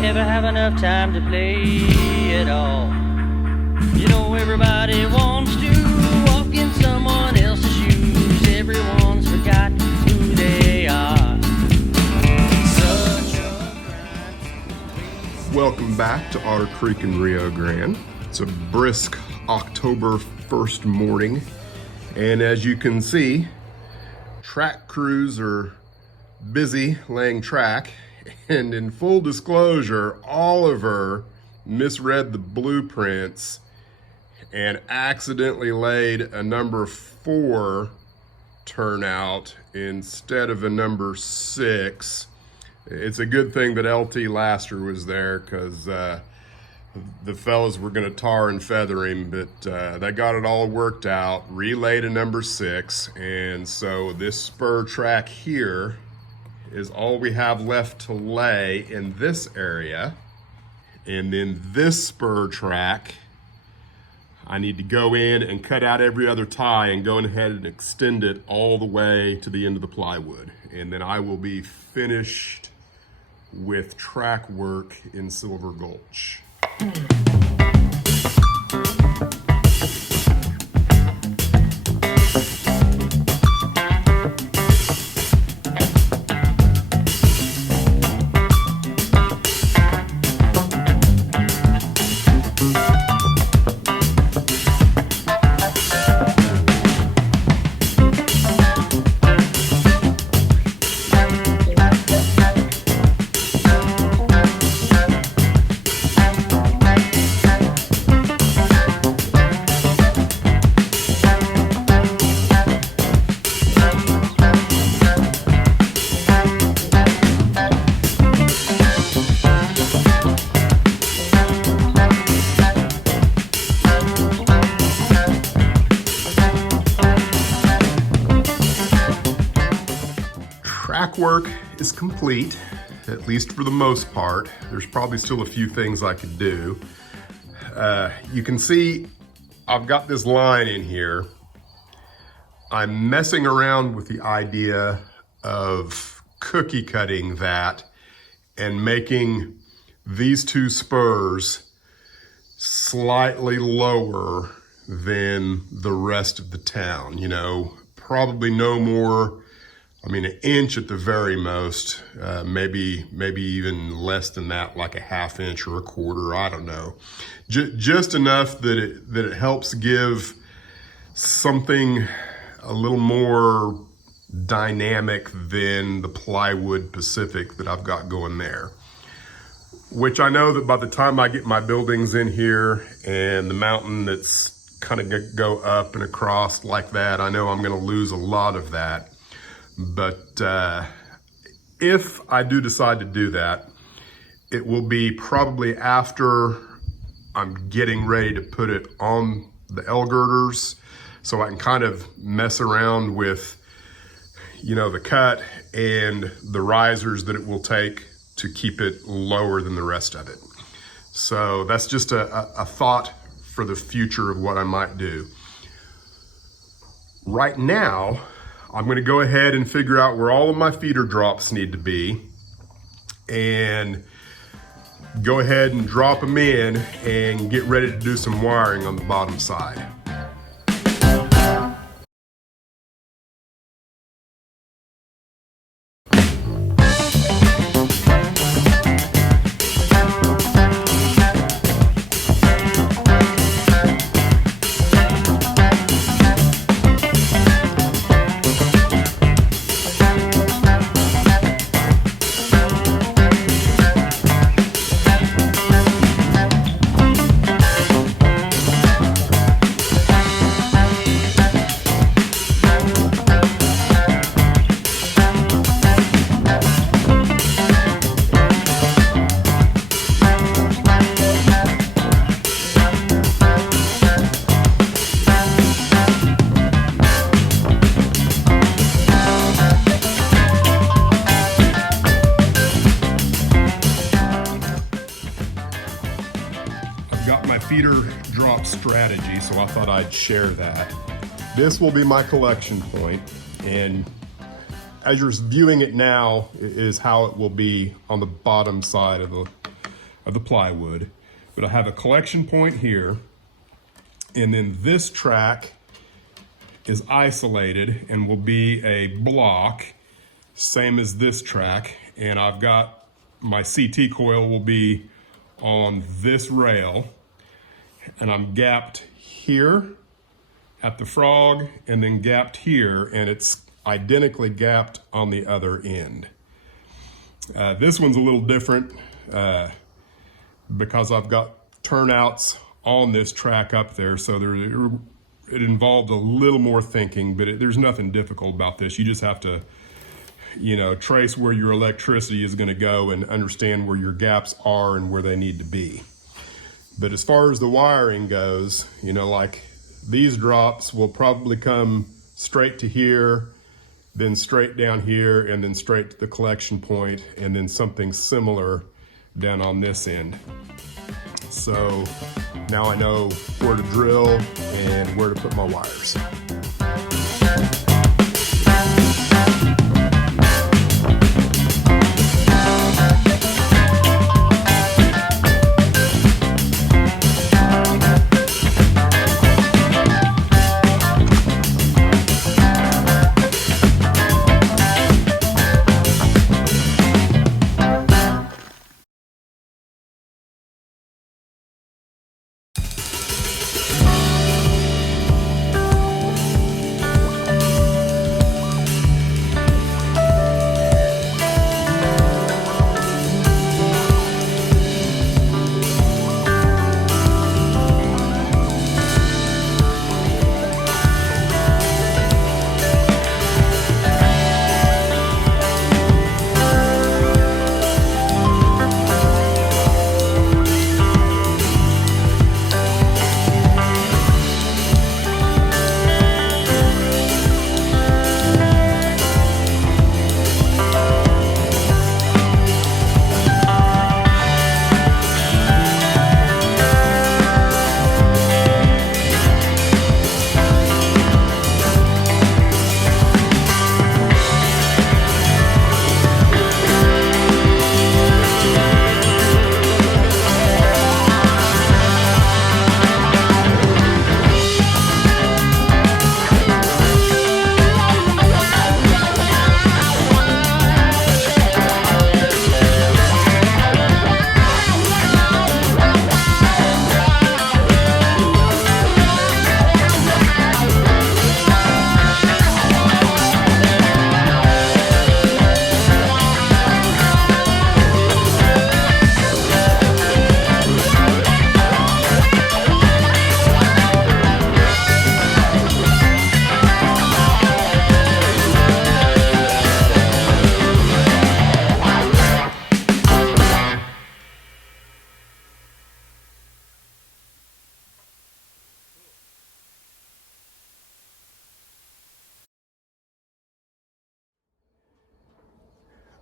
never have enough time to play it all. You know everybody wants to walk in someone else's shoes. Everyone's forgot who they are. Welcome back to Otter Creek and Rio Grande. It's a brisk October 1st morning, and as you can see, track crews are busy laying track. And in full disclosure, Oliver misread the blueprints and accidentally laid a number 4 turnout instead of a number 6. It's a good thing that LT Laster was there, because the fellas were going to tar and feather him, but they got it all worked out, relayed a number 6, and so this spur track here is all we have left to lay in this area. And then this spur track, I need to go in and cut out every other tie and go ahead and extend it all the way to the end of the plywood. And then I will be finished with Trackwork in Silver Gulch. Trackwork is complete, at least for the most part. There's probably still a few things I could do. You can see I've got this line in here. I'm messing around with the idea of cookie cutting that and making these 2 spurs slightly lower than the rest of the town. You know, probably no more, I mean, an inch at the very most, maybe even less than that, like a 1/2 inch or a 1/4, I don't know. Just enough that it helps give something a little more dynamic than the plywood Pacific that I've got going there. Which I know that by the time I get my buildings in here and the mountain that's kind of go up and across like that, I know I'm gonna lose a lot of that. But if I do decide to do that, it will be probably after I'm getting ready to put it on the L girders, so I can kind of mess around with, you know, the cut and the risers that it will take to keep it lower than the rest of it. So that's just a thought for the future of what I might do. Right now, I'm gonna go ahead and figure out where all of my feeder drops need to be and go ahead and drop them in and get ready to do some wiring on the bottom side. feeder drop strategy, so I thought I'd share that. This will be my collection point, and as you're viewing it now is how it will be on the bottom side of of the plywood. But I have a collection point here, and then this track is isolated and will be a block, same as this track. And I've got my CT coil will be on this rail, and I'm gapped here at the frog and then gapped here, and it's identically gapped on the other end. This one's a little different because I've got turnouts on this track up there, so it involved a little more thinking, but there's nothing difficult about this. You just have to, you know, trace where your electricity is going to go and understand where your gaps are and where they need to be. But as far as the wiring goes, you know, like these drops will probably come straight to here, then straight down here, and then straight to the collection point, and then something similar down on this end. So now I know where to drill and where to put my wires.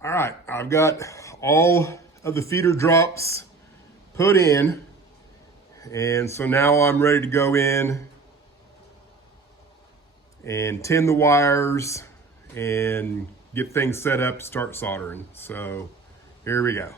All right, I've got all of the feeder drops put in, and so now I'm ready to go in and tin the wires and get things set up to start soldering. So here we go.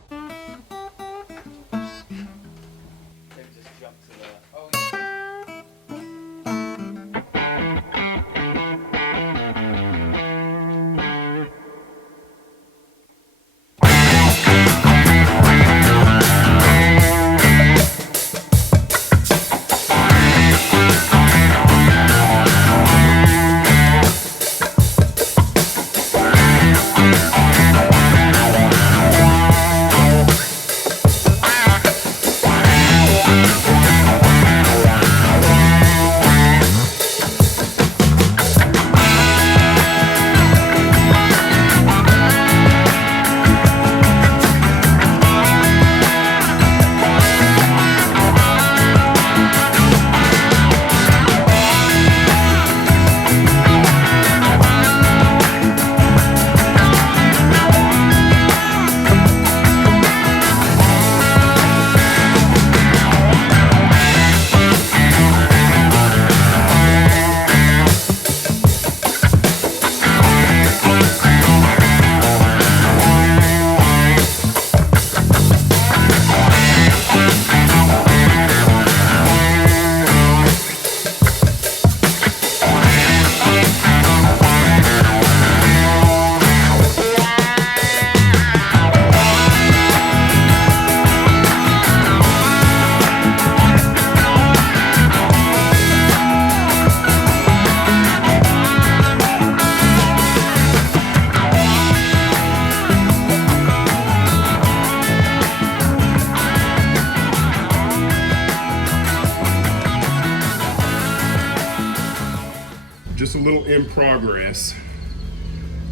in progress.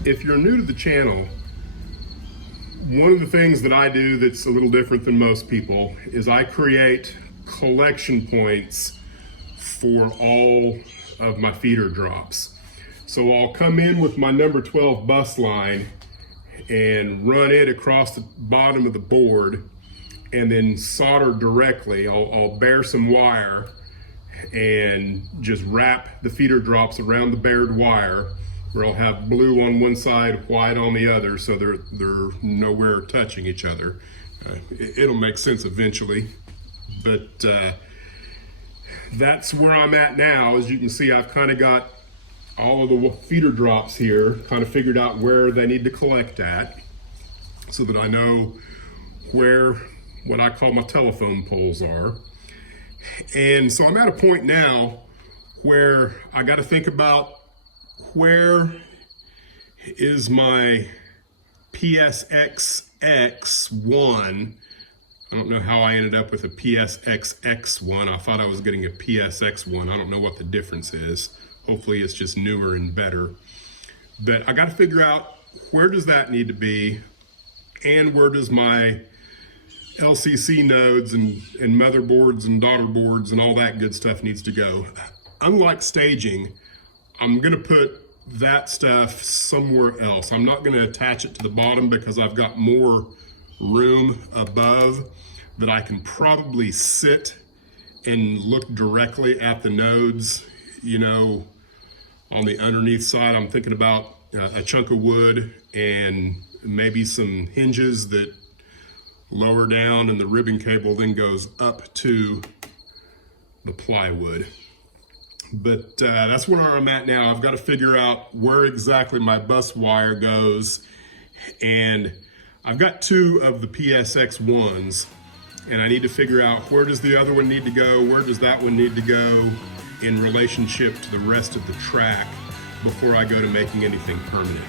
If you're new to the channel, one of the things that I do that's a little different than most people is I create collection points for all of my feeder drops. So I'll come in with my number 12 bus line and run it across the bottom of the board and then solder directly. I'll bare some wire and just wrap the feeder drops around the bared wire, where I'll have blue on one side, white on the other, so they're nowhere touching each other. It'll make sense eventually, but that's where I'm at now. As you can see, I've kind of got all of the feeder drops here, kind of figured out where they need to collect at, so that I know where what I call my telephone poles are. And so I'm at a point now where I got to think about, where is my PSXX1? I don't know how I ended up with a PSXX1. I thought I was getting a PSX1. I don't know what the difference is. Hopefully it's just newer and better. But I got to figure out, where does that need to be, and where does my LCC nodes and motherboards and daughter boards and all that good stuff needs to go. Unlike staging, I'm gonna put that stuff somewhere else. I'm not gonna attach it to the bottom because I've got more room above that I can probably sit and look directly at the nodes, you know, on the underneath side. I'm thinking about a chunk of wood and maybe some hinges that lower down, and the ribbon cable then goes up to the plywood. But that's where I'm at now. I've got to figure out where exactly my bus wire goes, and I've got 2 of the PSX1s, and I need to figure out, where does the other one need to go, where does that one need to go in relationship to the rest of the track before I go to making anything permanent.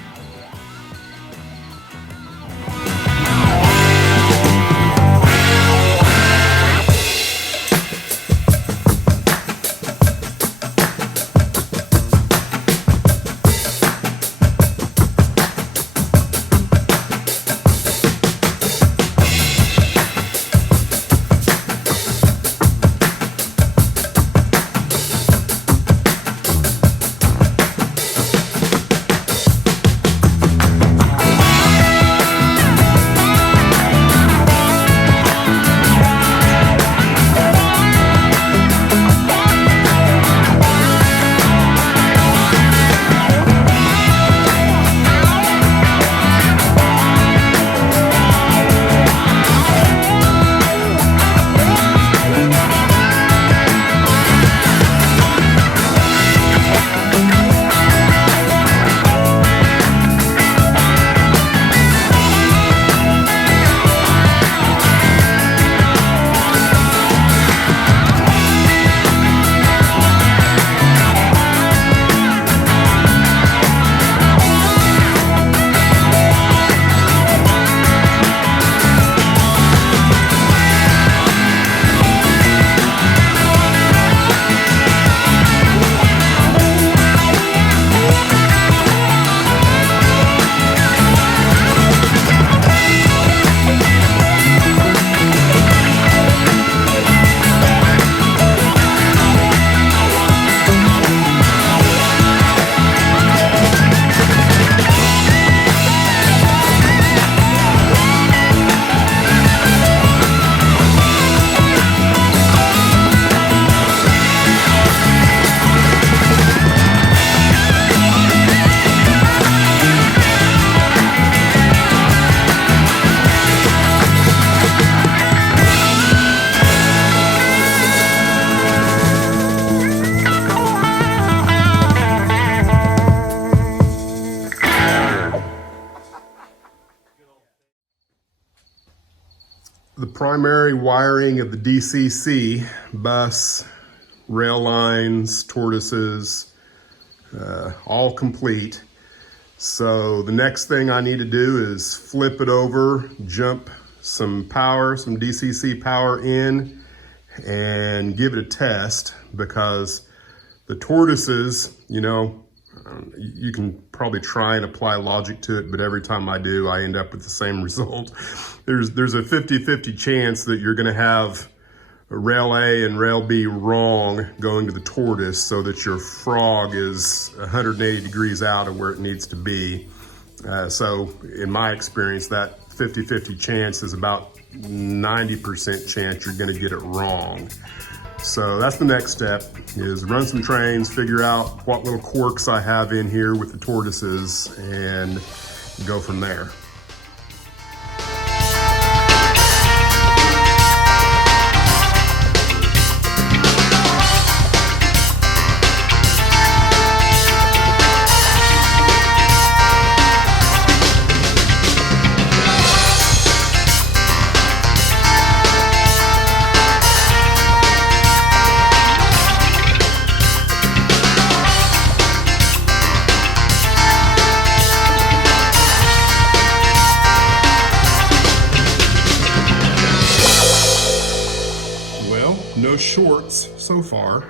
The primary wiring of the DCC, bus, rail lines, tortoises, all complete. So the next thing I need to do is flip it over, jump some power, some DCC power in, and give it a test, because the tortoises, you know, You can probably try and apply logic to it, but every time I do, I end up with the same result. There's a 50-50 chance that you're gonna have rail A and rail B wrong going to the tortoise, so that your frog is 180 degrees out of where it needs to be. So in my experience, that 50-50 chance is about 90% chance you're gonna get it wrong. So that's the next step, is run some trains, figure out what little quirks I have in here with the tortoises, and go from there. No shorts so far.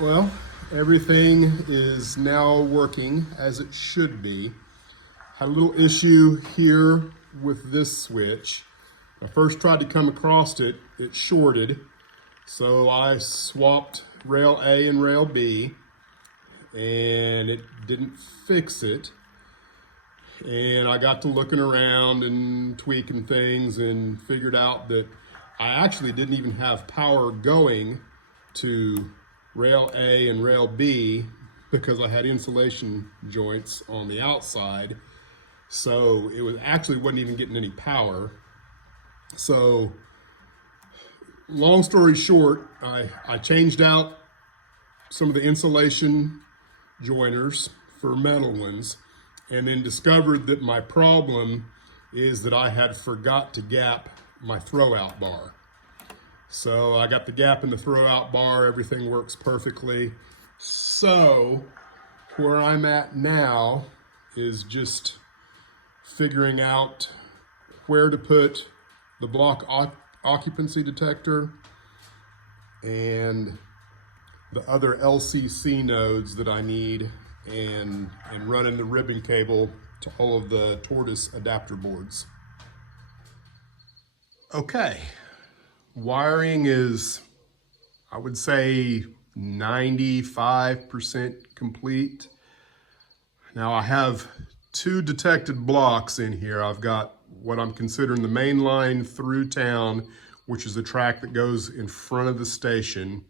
Well, everything is now working as it should be. Had a little issue here with this switch. I first tried to come across it, it shorted. So I swapped rail A and rail B, and it didn't fix it. And I got to looking around and tweaking things and figured out that I actually didn't even have power going to rail A and rail B because I had insulation joints on the outside. So it wasn't even getting any power. So long story short, I changed out some of the insulation joiners for metal ones, and then discovered that my problem is that I had forgot to gap my throwout bar. So I got the gap in the throwout bar, everything works perfectly. So where I'm at now is just figuring out where to put the block occupancy detector and the other LCC nodes that I need, and running the ribbon cable to all of the tortoise adapter boards. Okay. Wiring is, I would say, 95% complete. Now I have two detected blocks in here. I've got what I'm considering the main line through town, which is the track that goes in front of the station.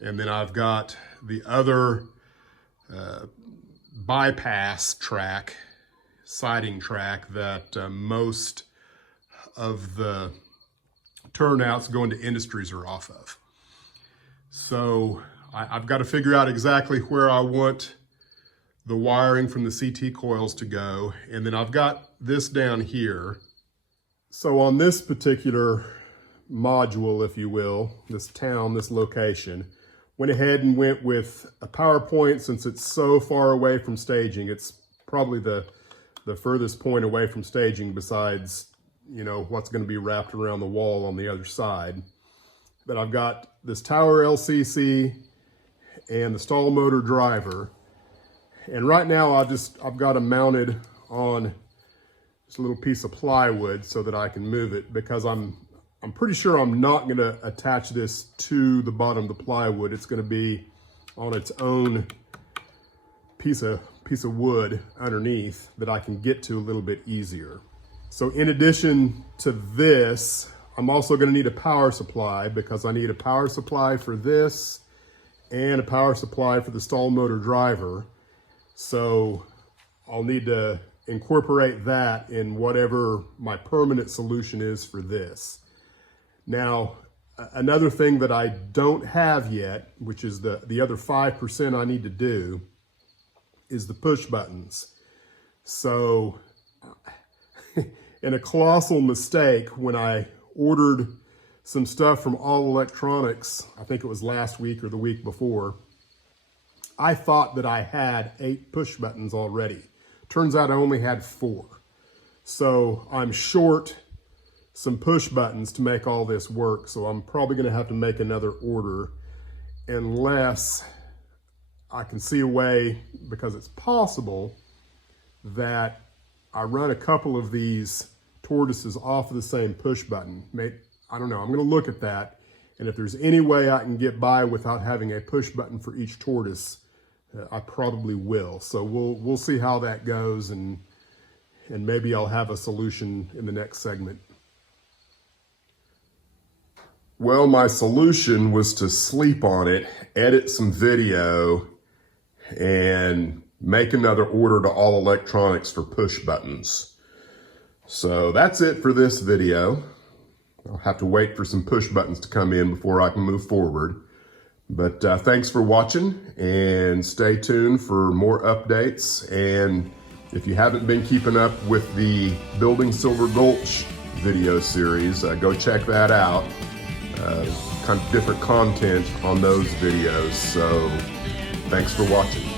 And then I've got the other bypass track, siding track that most of the turnouts going to industries are off of. So I've got to figure out exactly where I want the wiring from the CT coils to go. And then I've got this down here. So on this particular module, if you will, this location, went ahead and went with a PowerPoint. Since it's so far away from staging, it's probably the furthest point away from staging besides, you know, what's going to be wrapped around the wall on the other side. But I've got this tower LCC and the stall motor driver. And right now I've got them mounted on this little piece of plywood so that I can move it, because I'm pretty sure I'm not going to attach this to the bottom of the plywood. It's going to be on its own piece of wood underneath that I can get to a little bit easier. So in addition to this, I'm also going to need a power supply, because I need a power supply for this and a power supply for the stall motor driver. So I'll need to incorporate that in whatever my permanent solution is for this. Now, Another thing that I don't have yet, which is the other 5% I need to do, is the push buttons. So in a colossal mistake, when I ordered some stuff from All Electronics, I think it was last week or the week before, I thought that I had 8 push buttons already. Turns out I only had 4. So I'm short some push buttons to make all this work. So I'm probably gonna have to make another order unless I can see a way, because it's possible that I run a couple of these tortoises off of the same push button. I don't know, I'm gonna look at that. And if there's any way I can get by without having a push button for each tortoise, I probably will. So we'll see how that goes, and maybe I'll have a solution in the next segment. Well, my solution was to sleep on it, edit some video, and make another order to All Electronics for push buttons. So that's it for this video. I'll have to wait for some push buttons to come in before I can move forward. But thanks for watching, and stay tuned for more updates. And if you haven't been keeping up with the Building Silver Gulch video series, go check that out. Kind of different content on those videos. So thanks for watching.